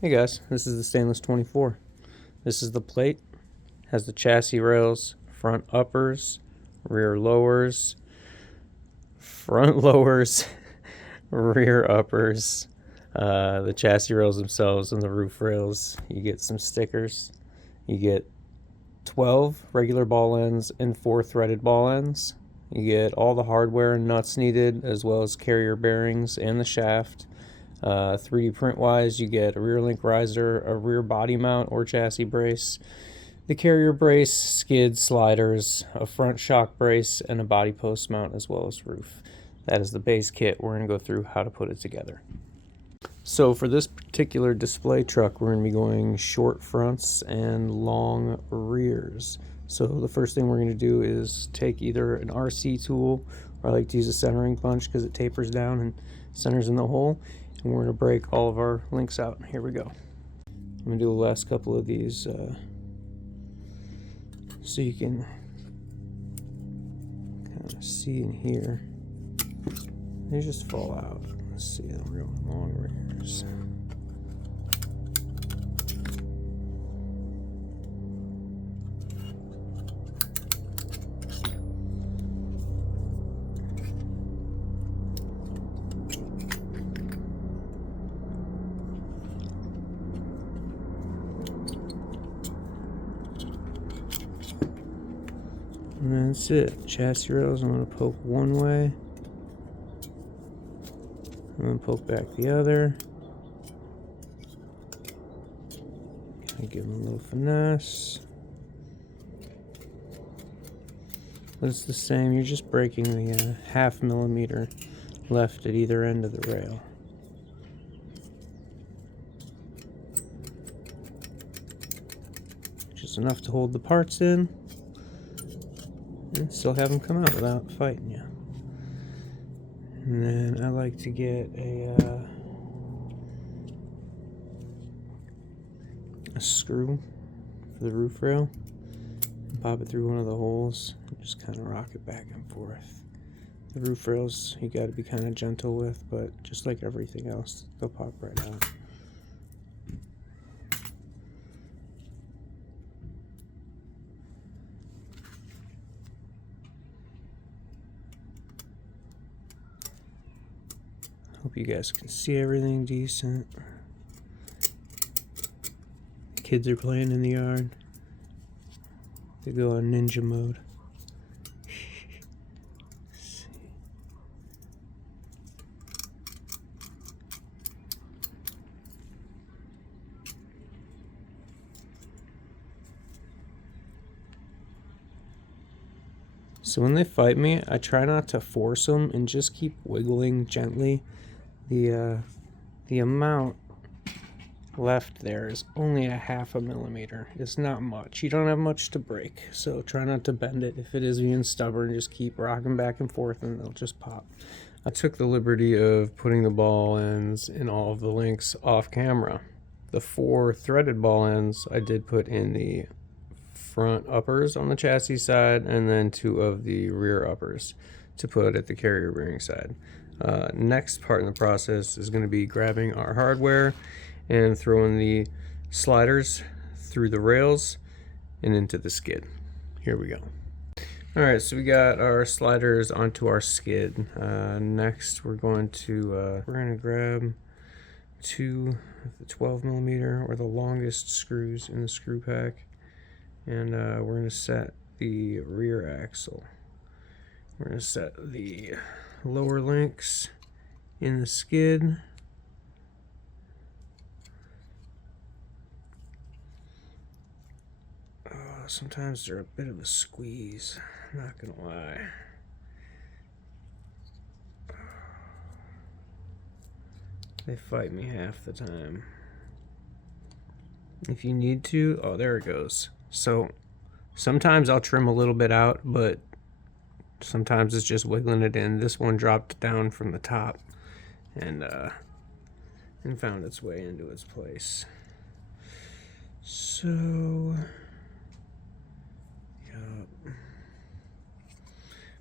Hey guys, this is the stainless 24. This is the plate. Has the chassis rails, front uppers, rear lowers, front lowers, rear uppers, the chassis rails themselves, and the roof rails. You get some stickers. You get 12 regular ball ends and 4 threaded ball ends. You get all the hardware and nuts needed, as well as carrier bearings and the shaft. 3D print wise, you get a rear link riser, a rear body mount or chassis brace, the carrier brace, skid, sliders, a front shock brace, and a body post mount, as well as roof. That is the base kit. We're going to go through how to put it together. So for this particular display truck, we're going to be going short fronts and long rears. So the first thing we're going to do is take either an RC tool, or I like to use a centering punch because it tapers down and centers in the hole, and we're going to break all of our links out. Here we go. I'm going to do the last couple of these so you can kind of see and hear. They just fall out. Let's see, the real long rears. And that's it. Chassis rails, I'm going to poke one way. I'm going to poke back the other. Kind of give them a little finesse. But it's the same. You're just breaking the 0.5 millimeter left at either end of the rail. Just enough to hold the parts in. And still have them come out without fighting you. And then I like to get a screw for the roof rail and pop it through one of the holes and just kind of rock it back and forth. The roof rails you got to be kind of gentle with, but just like everything else, they'll pop right out. Hope you guys can see everything decent. Kids are playing in the yard. They go on ninja mode. So when they fight me, I try not to force them and just keep wiggling gently. The amount left there is only a 0.5 millimeter. It's not much. You don't have much to break, so try not to bend it. If it is being stubborn, just keep rocking back and forth and they'll just pop. I took the liberty of putting the ball ends in all of the links off camera. The 4 threaded ball ends I did put in the front uppers on the chassis side, and then 2 of the rear uppers to put at the carrier bearing side. Next part in the process is going to be grabbing our hardware and throwing the sliders through the rails and into the skid. Here we go. Alright, so we got our sliders onto our skid. Next we're going to grab 2 of the 12 millimeter or the longest screws in the screw pack, and we're going to set the rear axle. We're going to set the lower links in the skid. Sometimes they're a bit of a squeeze, I'm not gonna lie. They fight me half the time. If you need to, oh, there it goes. So sometimes I'll trim a little bit out, but sometimes it's just wiggling it in. This one dropped down from the top and found its way into its place. So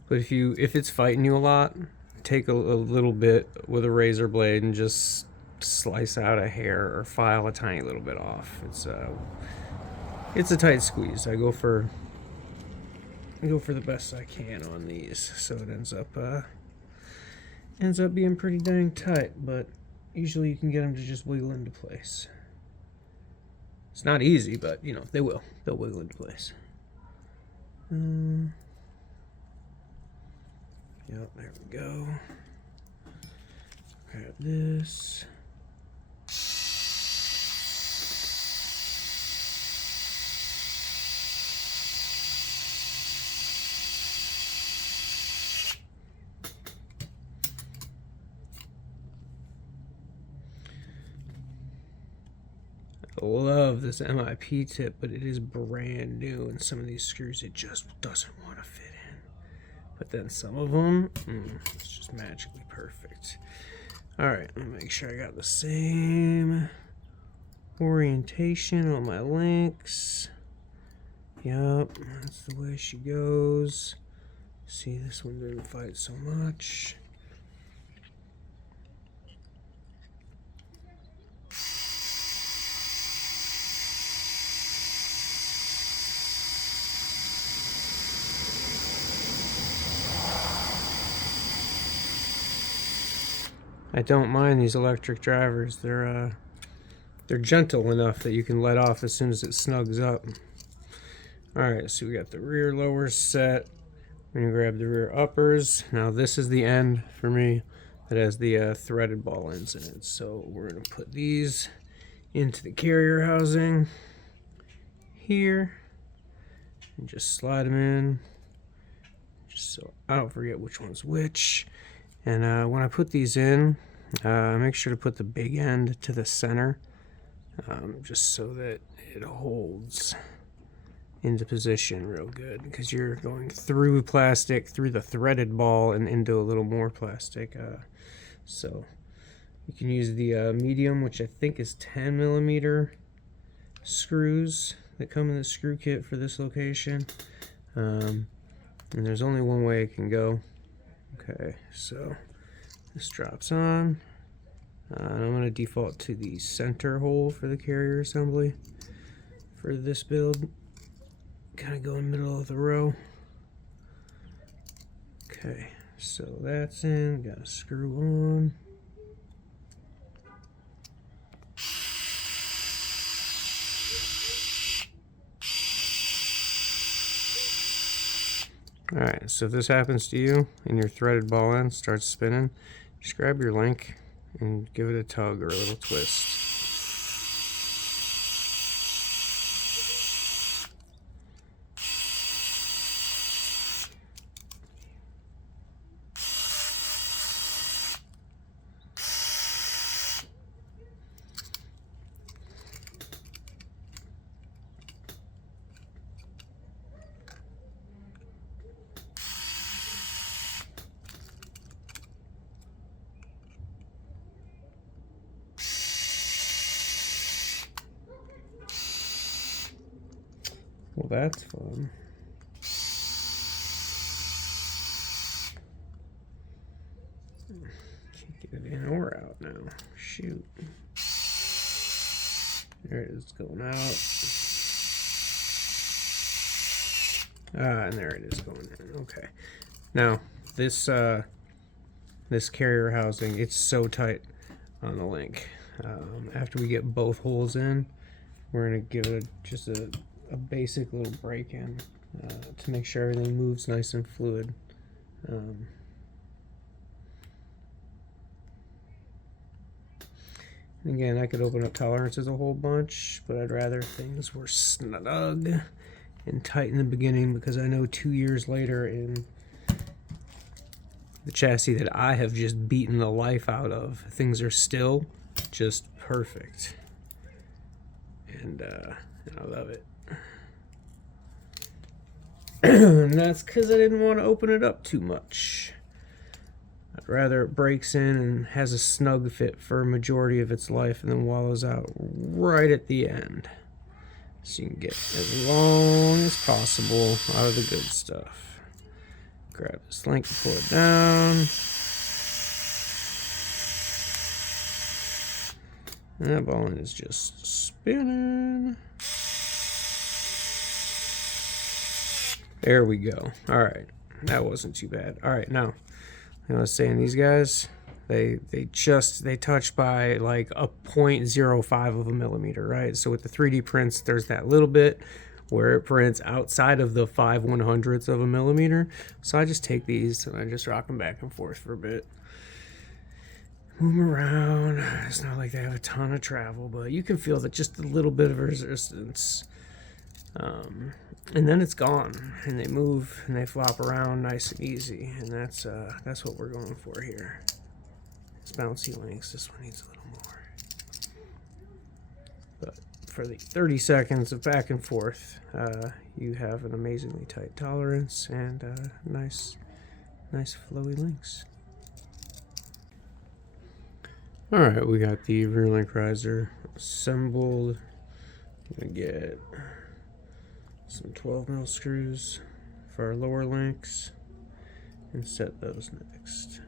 but if it's fighting you a lot, take a little bit with a razor blade and just slice out a hair or file a tiny little bit off. It's a tight squeeze. I go for the best I can on these, so it ends up being pretty dang tight, but usually you can get them to just wiggle into place. It's not easy, but you know, they'll wiggle into place. Yep, there we go. Grab this. I love this MIP tip, but it is brand new, and some of these screws it just doesn't want to fit in. But then some of them, it's just magically perfect. Alright, let me make sure I got the same orientation on my links. Yup, that's the way she goes. See, this one didn't fight so much. I don't mind these electric drivers. They're gentle enough that you can let off as soon as it snugs up. Alright, so we got the rear lowers set. We're going to grab the rear uppers. Now this is the end for me that has the threaded ball ends in it. So we're going to put these into the carrier housing here. And just slide them in. Just so I don't forget which one's which. And when I put these in, make sure to put the big end to the center, just so that it holds into position real good, because you're going through plastic, through the threaded ball, and into a little more plastic. So you can use the medium, which I think is 10mm screws that come in the screw kit for this location. And there's only one way it can go. Okay, so this drops on. I'm going to default to the center hole for the carrier assembly for this build. Kind of go in the middle of the row. Okay, so that's in. Got a screw on. Alright, so if this happens to you and your threaded ball end starts spinning, just grab your link and give it a tug or a little twist. Well, that's fun. Can't get it in or out now. Shoot. There it is, going out. And there it is going in. Okay. Now, this carrier housing, it's so tight on the link. After we get both holes in, we're going to give it just a basic little break in to make sure everything moves nice and fluid. Again, I could open up tolerances a whole bunch, but I'd rather things were snug and tight in the beginning, because I know 2 years later in the chassis that I have just beaten the life out of, things are still just perfect. And I love it. And that's because I didn't want to open it up too much. I'd rather it breaks in and has a snug fit for a majority of its life and then wallows out right at the end. So you can get as long as possible out of the good stuff. Grab this link and pull it down. And that ball is just spinning. There we go. All right, that wasn't too bad. All right, now I was saying these guys, they touch by like a 0.05 of a millimeter, right? So with the 3D prints, there's that little bit where it prints outside of the 5/100ths of a millimeter. So I just take these and I just rock them back and forth for a bit. Move them around. It's not like they have a ton of travel, but you can feel that just a little bit of resistance. And then it's gone, and they move and they flop around nice and easy, and that's what we're going for here. It's bouncy links. This one needs a little more. But for the 30 seconds of back and forth, you have an amazingly tight tolerance and nice flowy links. All right, we got the rear link riser assembled. I'm gonna get some 12mm screws for our lower links and set those next.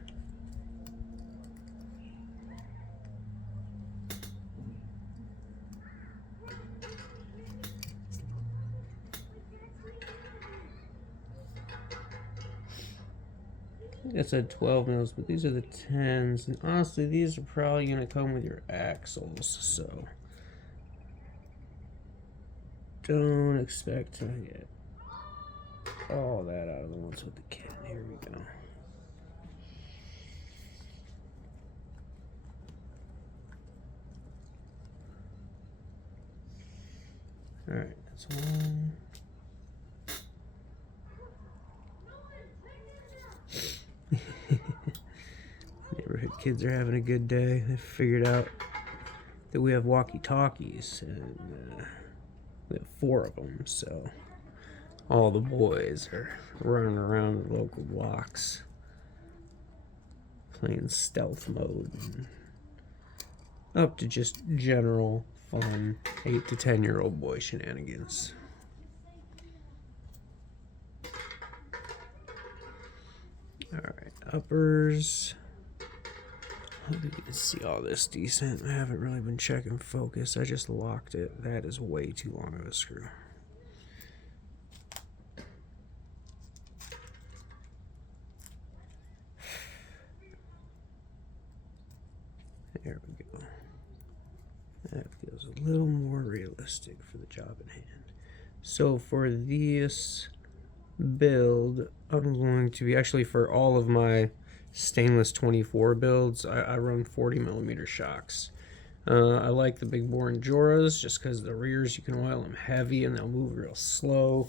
I think I said 12mm, but these are the 10s, and honestly these are probably going to come with your axles, so don't expect to get all that out of the ones with the kit. Here we go. Alright, that's one. Neighborhood kids are having a good day. They figured out that we have walkie-talkies, and we have 4 of them, so all the boys are running around the local blocks playing stealth mode and up to just general fun 8 to 10-year-old boy shenanigans. Alright, uppers. I hope you can see all this decent. I haven't really been checking focus. I just locked it. That is way too long of a screw. There we go. That feels a little more realistic for the job at hand. So for this build, I'm going to be, actually for all of my stainless 24 builds, I run 40mm shocks. I like the big bore Joras just because the rears, you can oil them heavy and they'll move real slow.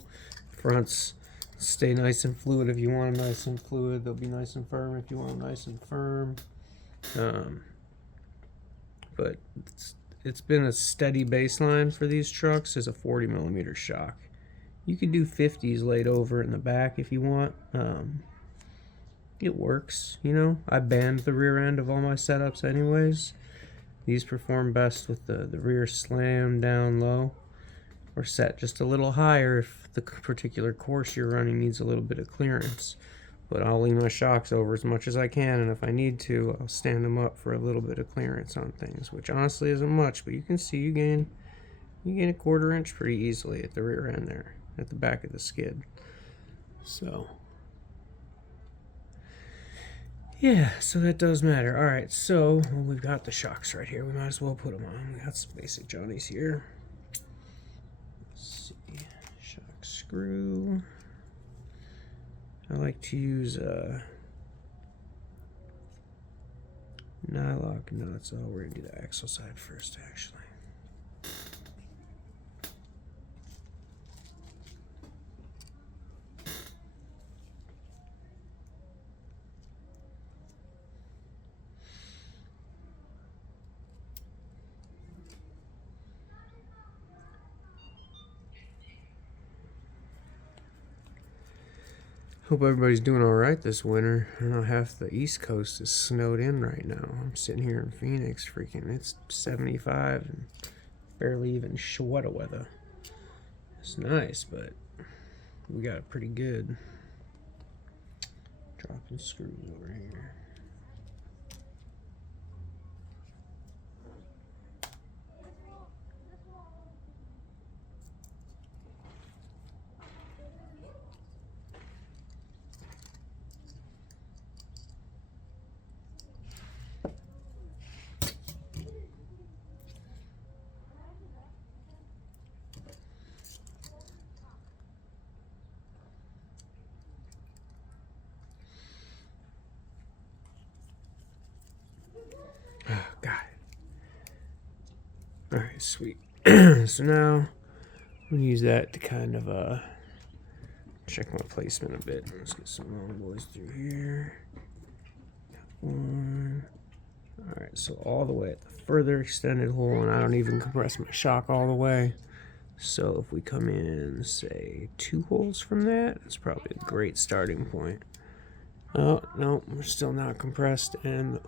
Fronts stay nice and fluid if you want them nice and fluid. They'll be nice and firm if you want them nice and firm. But it's been a steady baseline for these trucks is a 40mm shock. You could do 50s laid over in the back if you want. It works, you know. I band the rear end of all my setups anyways. These perform best with the rear slammed down low or set just a little higher if the particular course you're running needs a little bit of clearance. But I'll lean my shocks over as much as I can, and if I need to, I'll stand them up for a little bit of clearance on things, which honestly isn't much, but you can see you gain a 1/4 inch pretty easily at the rear end there, at the back of the skid. So yeah, so that does matter. All right, so we've got the shocks right here. We might as well put them on. We got some basic Johnnies here. Let's see, shock screw. I like to use nylock nuts. Oh, we're gonna do the axle side first, actually. Hope everybody's doing all right this winter. I know half the East Coast is snowed in right now. I'm sitting here in Phoenix, freaking, it's 75 and barely even sweater weather. It's nice, but we got it pretty good. Dropping screws over here. Alright, sweet. So now I'm gonna use that to kind of check my placement a bit. Let's get some long boys through here. Got one. Alright, so all the way at the further extended hole, and I don't even compress my shock all the way. So if we come in, say, 2 holes from that, it's probably a great starting point. Oh, no, we're still not compressed, and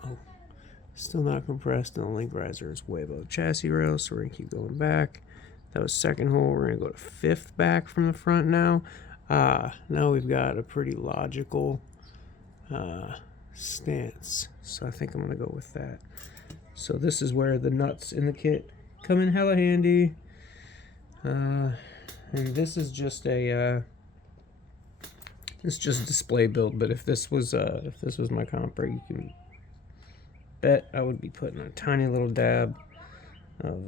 still not compressed, and the link riser is way above chassis rail, so we're going to keep going back. That was 2nd hole. We're going to go to 5th back from the front now. Now we've got a pretty logical stance, so I think I'm going to go with that. So this is where the nuts in the kit come in hella handy. And this is just a it's just a display build, but if this was my comp rig, you can bet I would be putting a tiny little dab of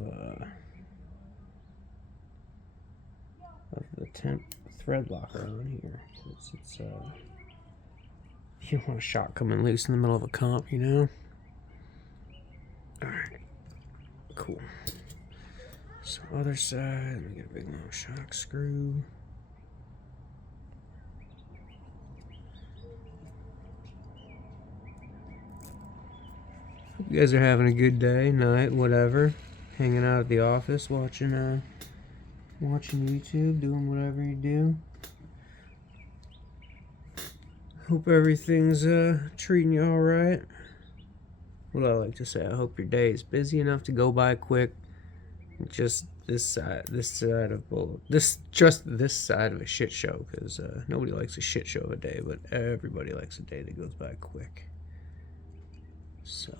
the temp thread locker on here. It's you don't want a shock coming loose in the middle of a comp, you know. All right, cool. So other side, let me get a big long shock screw. Hope you guys are having a good day, night, whatever. Hanging out at the office, watching YouTube, doing whatever you do. Hope everything's treating you all right. What I like to say, I hope your day is busy enough to go by quick. Just this side of a shit show, because nobody likes a shit show of a day, but everybody likes a day that goes by quick. So,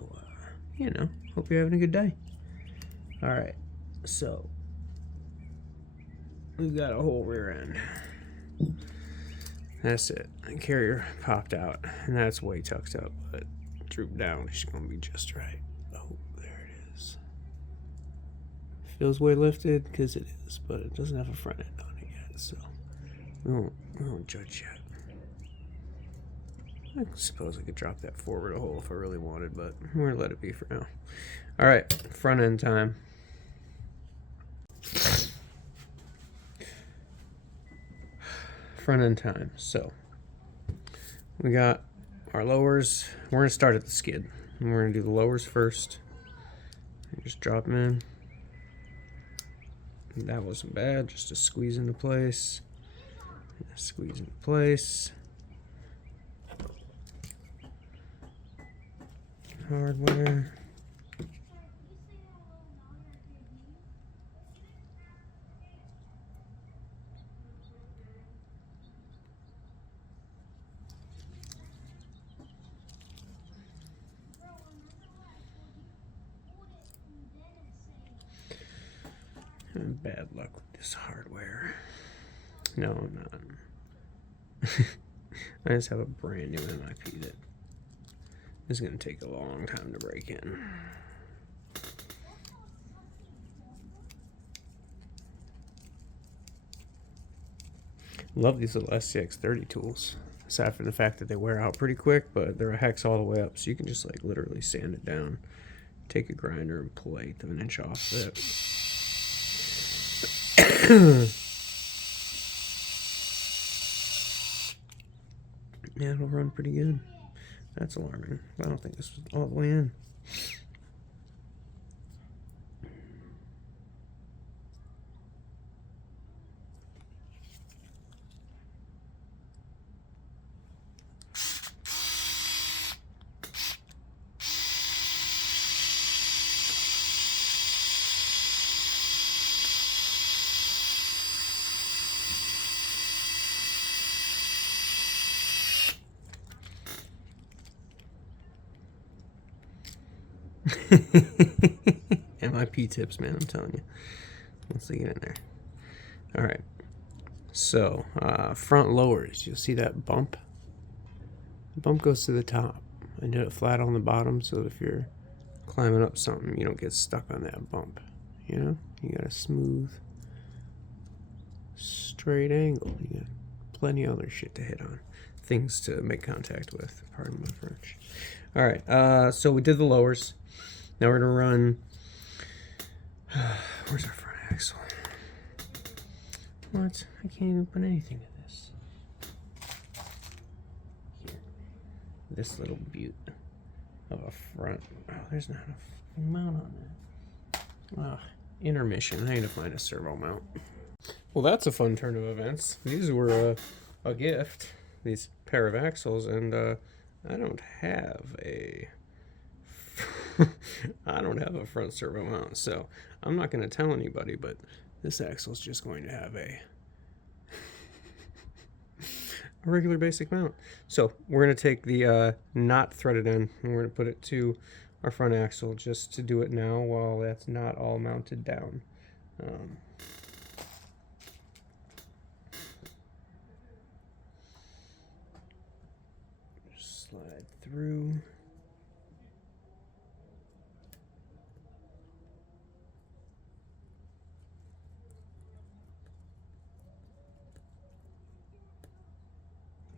you know, hope you're having a good day. All right, so we've got a whole rear end. That's it. The carrier popped out, and that's way tucked up, but drooped down. It's gonna be just right. Oh, there it is. Feels way lifted, because it is, but it doesn't have a front end on it yet, so we won't judge yet. I suppose I could drop that forward a hole if I really wanted, but we're gonna let it be for now. All right, front end time. Front end time. So we got our lowers. We're gonna start at the skid. And we're gonna do the lowers first. And just drop them in. And that wasn't bad. Just to squeeze into place. Squeeze into place. Hardware. Bad luck with this hardware. No, I'm not. I just have a brand new MIP that is going to take a long time to break in. Love these little SCX30 tools. Aside from the fact that they wear out pretty quick, but they're a hex all the way up, so you can just like literally sand it down. Take a grinder and pull 1/8 of an inch off of it. Yeah, it'll run pretty good. That's alarming. I don't think this was all the way in. MIP tips, man, I'm telling you. Let's get in there. All right. So, front lowers, you'll see that bump. The bump goes to the top. I did it flat on the bottom so that if you're climbing up something, you don't get stuck on that bump. You know? You got a smooth, straight angle. You got plenty of other shit to hit on. Things to make contact with. Pardon my French. All right. So we did the lowers. Now we're going to run Where's our front axle? What? I can't even put anything in this. Here. This little butte of a front. Oh, there's not a mount on that. Oh, intermission. I need to find a servo mount. Well, that's a fun turn of events. These were a gift, these pair of axles, and I don't have a I don't have a front servo mount, so I'm not going to tell anybody, but this axle is just going to have a regular basic mount. So we're going to take the not threaded end and we're going to put it to our front axle just to do it now while that's not all mounted down. Just slide through.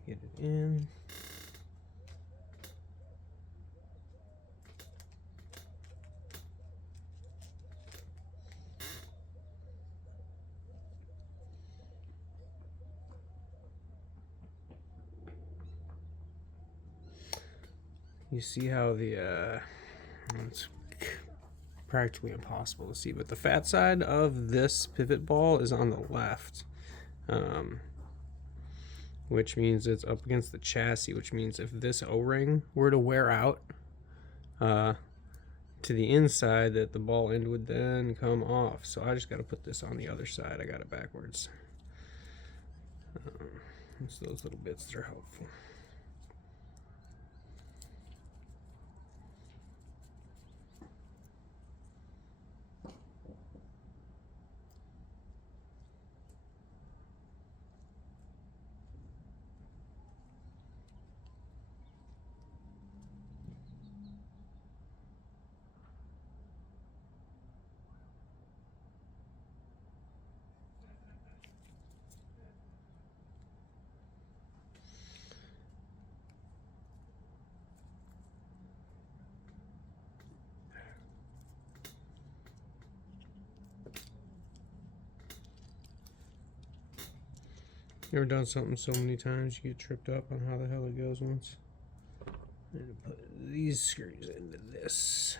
Get it in. You see how the it's practically impossible to see, but the fat side of this pivot ball is on the left, which means it's up against the chassis, which means if this O-ring were to wear out to the inside, that the ball end would then come off. So I just got to put this on the other side. I got it backwards. It's those little bits that are helpful. You ever done something so many times you get tripped up on how the hell it goes once? I'm going to put these screws into this.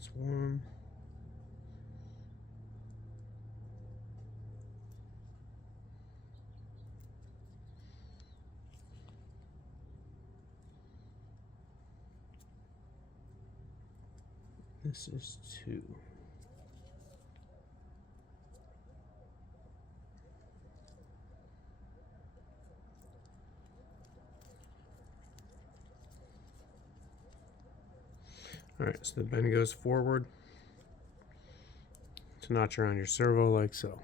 That's one. This is two. All right, so the bend goes forward to notch around your servo like so.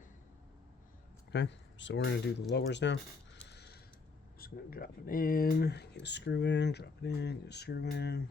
Okay, so we're gonna do the lowers now. Just gonna drop it in, get a screw in, drop it in, get a screw in.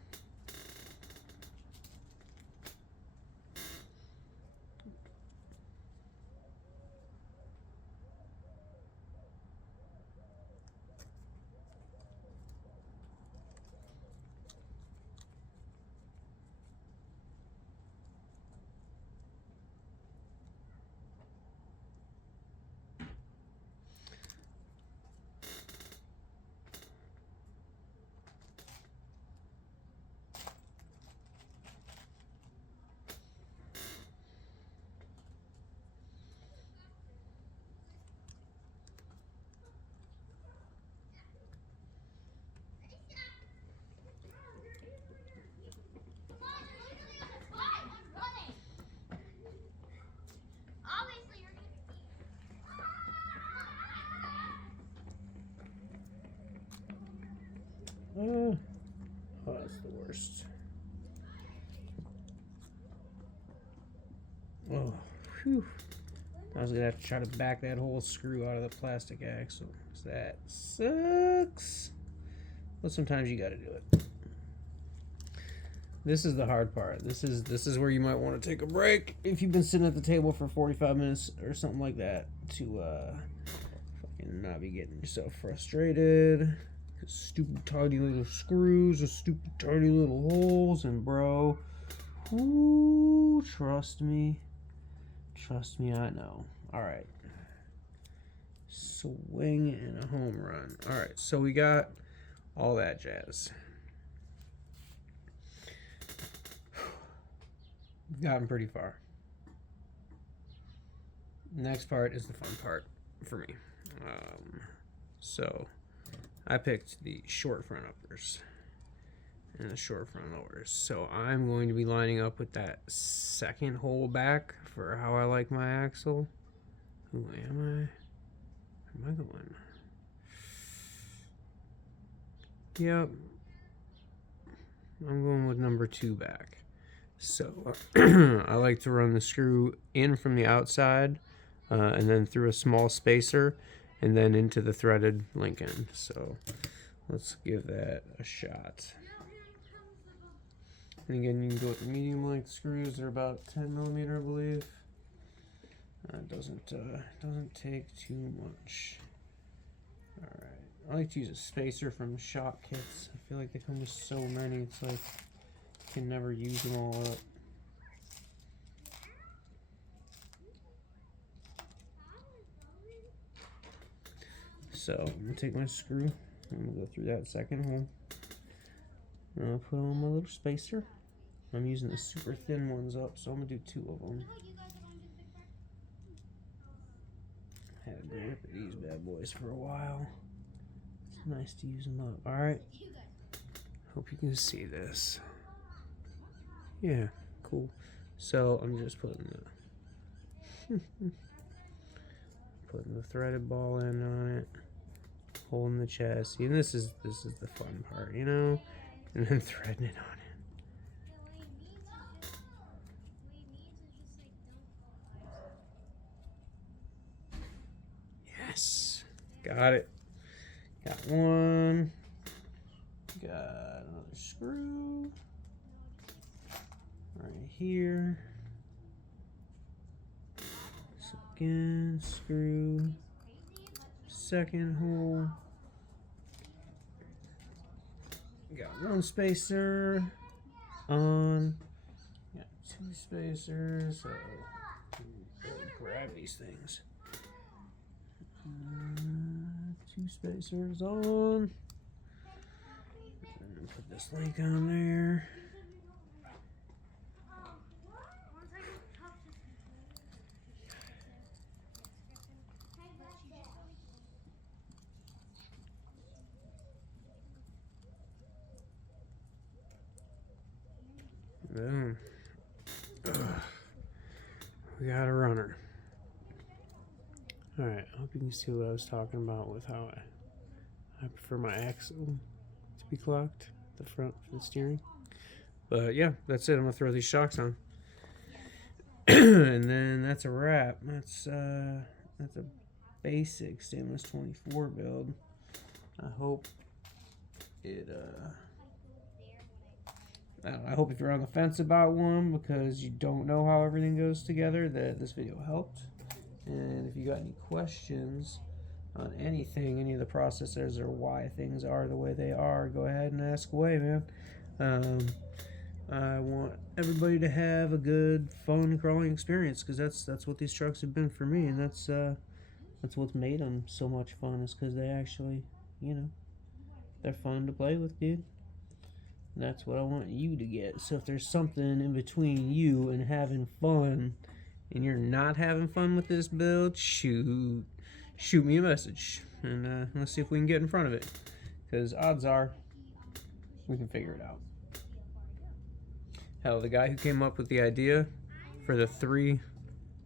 Oh, that's the worst. Oh, phew. I was gonna have to try to back that whole screw out of the plastic axle. That sucks. But sometimes you gotta do it. This is the hard part. This is where you might want to take a break if you've been sitting at the table for 45 minutes or something like that to fucking not be getting yourself frustrated. Stupid tiny little screws or stupid tiny little holes, and bro, ooh, trust me, I know. All right, swing and a home run. All right, so we got all that jazz. We've gotten pretty far. Next part is the fun part for me. So I picked the short front uppers and the short front lowers. So I'm going to be lining up with that second hole back for how I like my axle. Who am I? Where am I going? Yep. I'm going with number 2 back. So I like to run the screw in from the outside and then through a small spacer and then into the threaded link end. So let's give that a shot. And again, you can go with the medium length screws. They're about 10 millimeter, I believe. It doesn't take too much. All right. I like to use a spacer from shop kits. I feel like they come with so many. It's like you can never use them all up. So I'm gonna take my screw. I'm gonna go through that second hole. And I'll put on my little spacer. I'm using the super thin ones up, so I'm gonna do 2 of them. Had a grip at these bad boys for a while. It's nice to use them up. All right. Hope you can see this. Yeah, cool. So I'm just putting the threaded ball end on it, holding the chassis, and this is the fun part, you know, and then threading it on it. Yes, got it. Got one. Got another screw right here. Again, screw, second hole. Got 1 spacer on. Got 2 spacers. So grab these things. 2 spacers on. And put this link on there. Boom. We got a runner. Alright, I hope you can see what I was talking about with how I prefer my axle to be clocked, the front for the steering. But yeah, that's it. I'm gonna throw these shocks on. And then that's a wrap. That's a basic stainless 24 build. I hope it I hope if you're on the fence about one because you don't know how everything goes together, that this video helped. And if you got any questions on anything, any of the processors or why things are the way they are, go ahead and ask away, man. I want everybody to have a good, fun crawling experience because that's what these trucks have been for me, and that's what's made them so much fun is because they actually, you know, they're fun to play with, dude. That's what I want you to get. So if there's something in between you and having fun and you're not having fun with this build, shoot me a message and let's see if we can get in front of it, because odds are we can figure it out. Hell, the guy who came up with the idea for the 3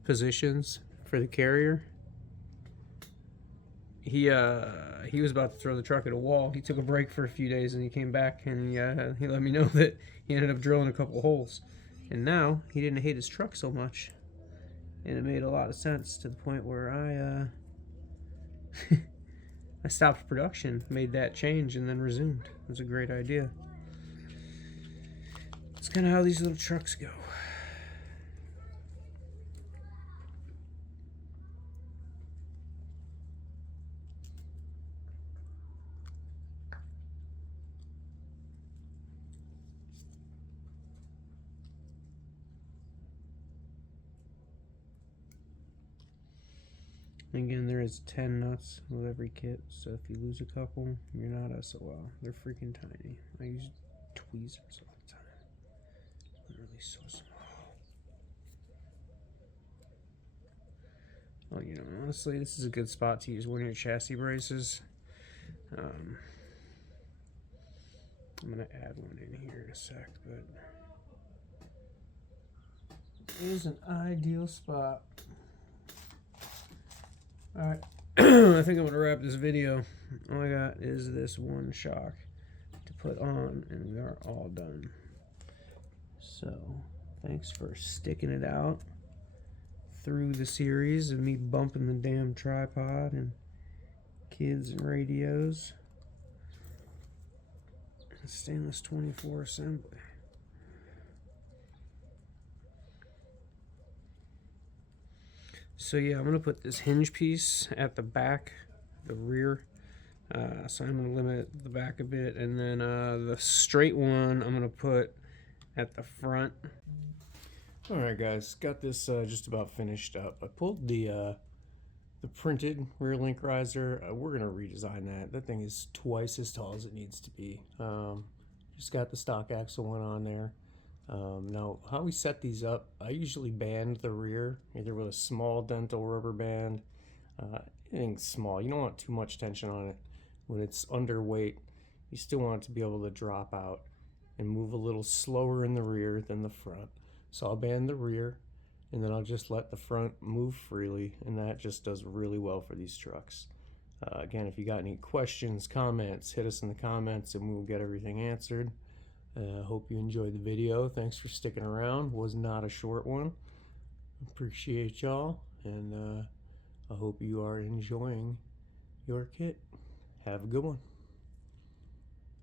positions for the carrier, he was about to throw the truck at a wall. He took a break for a few days and he came back and he let me know that he ended up drilling a couple holes. And now he didn't hate his truck so much, and it made a lot of sense to the point where I stopped production, made that change, and then resumed. It was a great idea. It's kind of how these little trucks go. Again, there is 10 nuts with every kit, so if you lose a couple, you're not SOL. They're freaking tiny. I use tweezers all the time. Literally so small. Oh, you know, honestly, this is a good spot to use one of your chassis braces. I'm going to add one in here in a sec, but it is an ideal spot. Alright, I think I'm going to wrap this video. All I got is this one shock to put on, and we are all done. So, thanks for sticking it out through the series of me bumping the damn tripod and kids and radios. Stainless 24 assembly. So yeah, I'm going to put this hinge piece at the back, the rear. So I'm going to limit the back a bit. And then the straight one I'm going to put at the front. Alright guys, got this just about finished up. I pulled the printed rear link riser. We're going to redesign that. That thing is twice as tall as it needs to be. Just got the stock axle one on there. Now, how we set these up, I usually band the rear, either with a small dental rubber band, anything small. You don't want too much tension on it. When it's underweight, you still want it to be able to drop out and move a little slower in the rear than the front. So I'll band the rear, and then I'll just let the front move freely, and that just does really well for these trucks. Again, if you got any questions, comments, hit us in the comments, and we'll get everything answered. Hope you enjoyed the video. Thanks for sticking around. Was not a short one. Appreciate y'all, and I hope you are enjoying your kit. Have a good one.